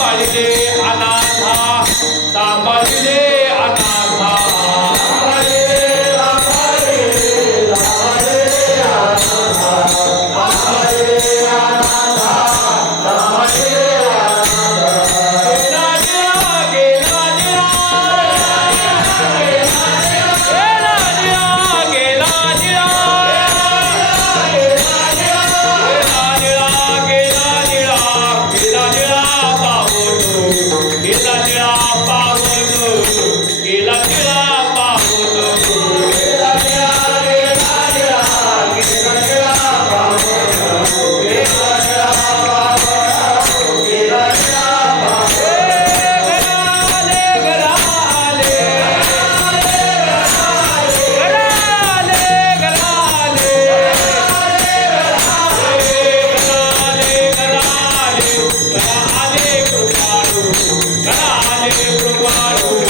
पाहिले अनाथा सापडले Paulo. God.